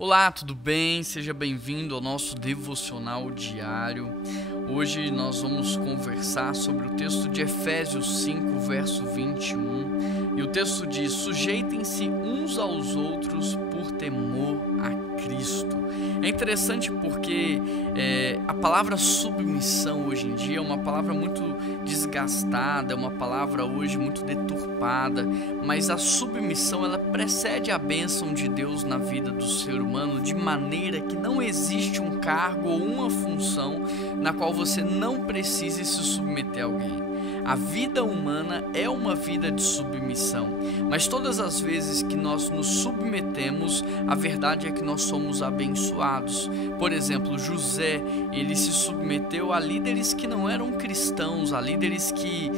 Olá, tudo bem? Seja bem-vindo ao nosso devocional diário. Hoje nós vamos conversar sobre o texto de Efésios 5, verso 21. E o texto diz: sujeitem-se uns aos outros por temor a Cristo. É interessante porque a palavra submissão hoje em dia é uma palavra muito desgastada, é uma palavra hoje muito deturpada, mas a submissão ela precede a bênção de Deus na vida do ser humano, de maneira que não existe um cargo ou uma função na qual você não precise se submeter a alguém. A vida humana é uma vida de submissão, mas todas as vezes que nós nos submetemos, a verdade é que nós somos abençoados. Por exemplo, José, ele se submeteu a líderes que não eram cristãos, a líderes que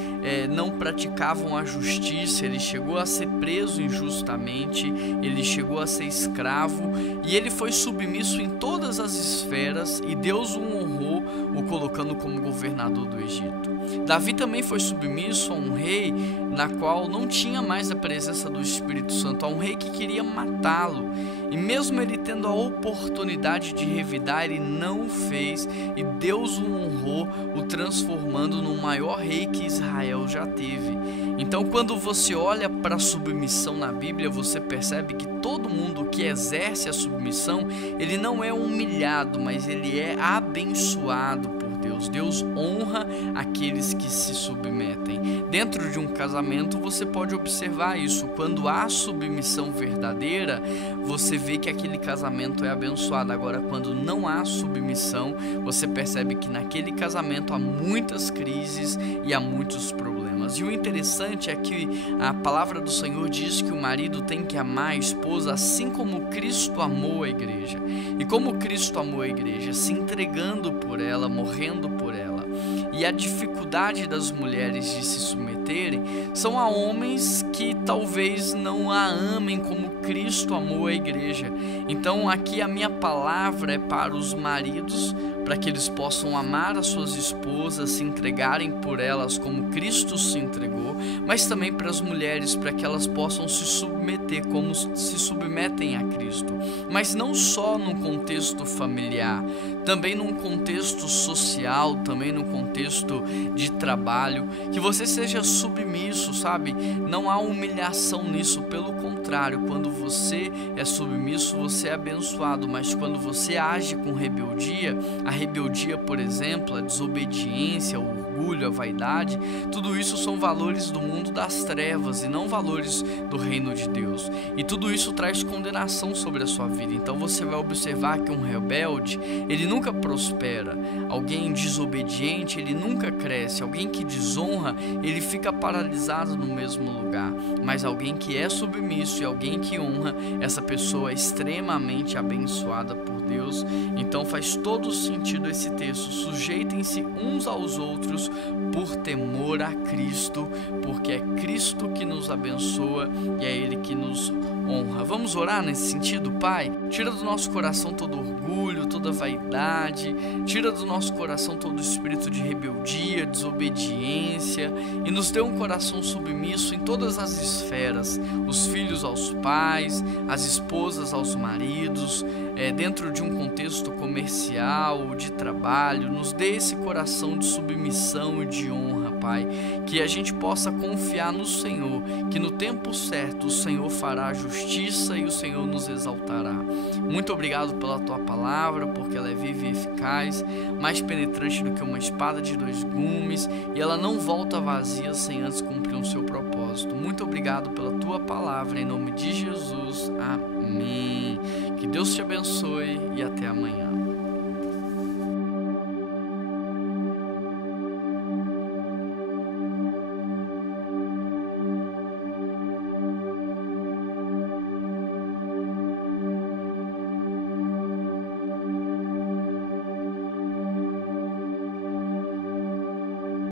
não praticavam a justiça. Ele chegou a ser preso injustamente, ele chegou a ser escravo e ele foi submisso em todas as esferas e Deus o honrou, o colocando como governador do Egito. Davi também foi submisso a um rei na qual não tinha mais a presença do Espírito Santo, a um rei que queria matá-lo. E mesmo ele tendo a oportunidade de revidar, ele não o fez e Deus o honrou, o transformando no maior rei que Israel já teve. Então, quando você olha para a submissão na Bíblia, você percebe que todo mundo que exerce a submissão, ele não é humilhado, mas ele é abençoado por Deus. Deus honra aqueles que se submetem. Dentro de um casamento você pode observar isso. Quando há submissão verdadeira, você vê que aquele casamento é abençoado. Agora, quando não há submissão, você percebe que naquele casamento há muitas crises e há muitos problemas. E o interessante é que a palavra do Senhor diz que o marido tem que amar a esposa assim como Cristo amou a igreja. E como Cristo amou a igreja? Se entregando por ela, morrendo por ela. E a dificuldade das mulheres de se submeterem são a homens que talvez não a amem como Cristo amou a igreja. Então aqui a minha palavra é para os maridos, para que eles possam amar as suas esposas, se entregarem por elas como Cristo se entregou, mas também para as mulheres, para que elas possam se submeter como se submetem a Cristo. Mas não só no contexto familiar, também num contexto social, também no contexto de trabalho, que você seja submisso, sabe? Não há humilhação nisso, pelo contrário, quando você é submisso, você é abençoado, mas quando você age com rebeldia, a rebeldia, por exemplo, a desobediência, o orgulho, a vaidade, tudo isso são valores do mundo das trevas e não valores do reino de Deus. E tudo isso traz condenação sobre a sua vida. Então você vai observar que um rebelde, ele nunca prospera. Alguém desobediente, ele nunca cresce. Alguém que desonra, ele fica paralisado no mesmo lugar. Mas alguém que é submisso e alguém que honra, essa pessoa é extremamente abençoada por Deus. Então faz todo sentido esse texto: sujeitem-se uns aos outros por temor a Cristo, porque é Cristo que nos abençoa e é Ele que nos honra. Vamos orar nesse sentido? Pai, tira do nosso coração todo orgulho, toda vaidade, tira do nosso coração todo espírito de rebeldia, desobediência e nos dê um coração submisso em todas as esferas, os filhos aos pais, as esposas aos maridos, dentro de um contexto comercial, de trabalho. Nos dê esse coração de submissão e de honra, Pai, que a gente possa confiar no Senhor, que no tempo certo o Senhor fará a justiça e o Senhor nos exaltará. Muito obrigado pela Tua palavra, porque ela é viva e eficaz, mais penetrante do que uma espada de dois gumes, e ela não volta vazia sem antes cumprir o seu propósito. Muito obrigado pela Tua palavra, em nome de Jesus. Amém. Que Deus te abençoe e até amanhã.